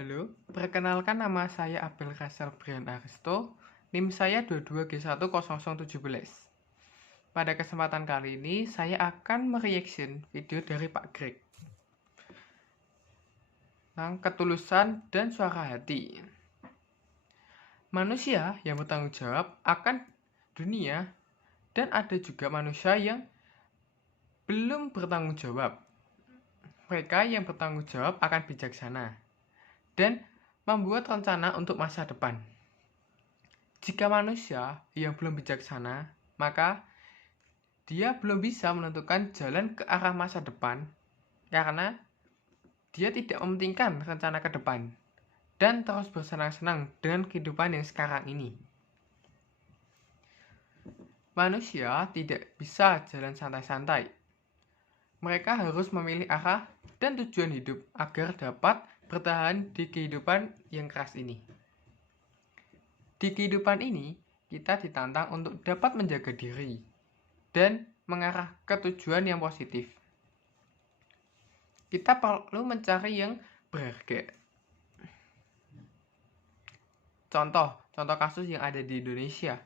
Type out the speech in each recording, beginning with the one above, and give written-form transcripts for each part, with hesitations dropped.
Halo, perkenalkan nama saya Abel Kasal Brian Aristo, NIM saya 22G10017. Pada kesempatan kali ini, saya akan mereaction video dari Pak Greg tentang ketulusan dan suara hati. Manusia yang bertanggung jawab akan dunia, dan ada juga manusia yang belum bertanggung jawab. Mereka yang bertanggung jawab akan bijaksana dan membuat rencana untuk masa depan. Jika manusia yang belum bijaksana, maka dia belum bisa menentukan jalan ke arah masa depan karena dia tidak mementingkan rencana ke depan dan terus bersenang-senang dengan kehidupan yang sekarang ini. Manusia tidak bisa jalan santai-santai. Mereka harus memilih arah dan tujuan hidup agar dapat bertahan di kehidupan yang keras ini. Di kehidupan ini, kita ditantang untuk dapat menjaga diri dan mengarah ke tujuan yang positif. Kita perlu mencari yang berharga. Contoh kasus yang ada di Indonesia.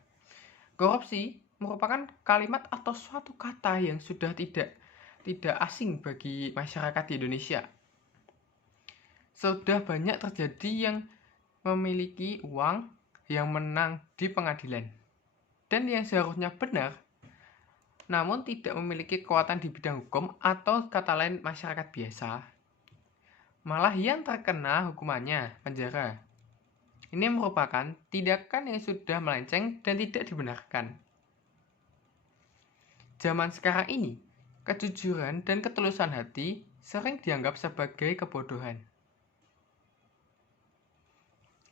Korupsi merupakan kalimat atau suatu kata yang sudah tidak asing bagi masyarakat di Indonesia. Sudah banyak terjadi yang memiliki uang yang menang di pengadilan dan yang seharusnya benar namun tidak memiliki kekuatan di bidang hukum atau kata lain masyarakat biasa, malah yang terkena hukumannya penjara. Ini merupakan tindakan yang sudah melenceng dan tidak dibenarkan. Zaman sekarang ini, kejujuran dan ketulusan hati sering dianggap sebagai kebodohan.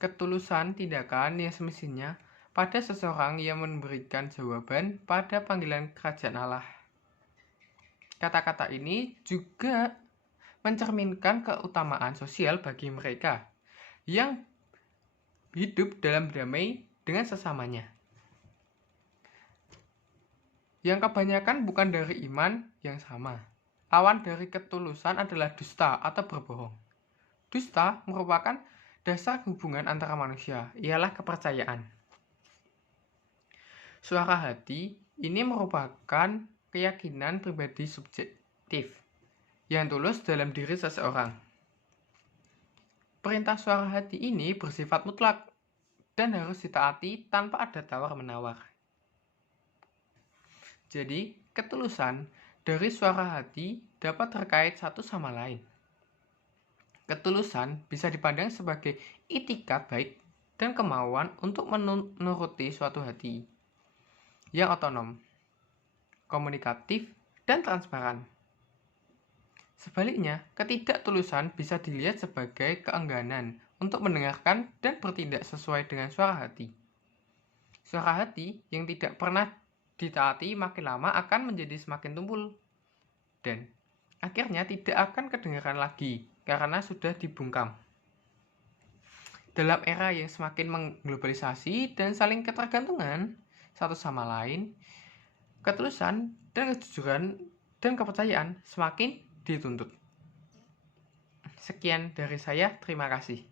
Ketulusan tindakan yang semestinya pada seseorang yang memberikan jawaban pada panggilan kerajaan Allah. Kata-kata ini juga mencerminkan keutamaan sosial bagi mereka yang hidup dalam damai dengan sesamanya. Yang kebanyakan bukan dari iman yang sama. Lawan dari ketulusan adalah dusta atau berbohong. Dusta merupakan dasar hubungan antara manusia, ialah kepercayaan. Suara hati ini merupakan keyakinan pribadi subjektif yang tulus dalam diri seseorang. Perintah suara hati ini bersifat mutlak dan harus ditaati tanpa ada tawar-menawar. Jadi, ketulusan dari suara hati dapat terkait satu sama lain. Ketulusan bisa dipandang sebagai itikat baik dan kemauan untuk menuruti suatu hati yang otonom, komunikatif, dan transparan. Sebaliknya, ketidaktulusan bisa dilihat sebagai keengganan untuk mendengarkan dan bertindak sesuai dengan suara hati. Suara hati yang tidak pernah ditaati makin lama akan menjadi semakin tumpul dan akhirnya tidak akan kedengaran lagi karena sudah dibungkam. Dalam era yang semakin mengglobalisasi dan saling ketergantungan satu sama lain, ketulusan dan kejujuran dan kepercayaan semakin dituntut. Sekian dari saya, terima kasih.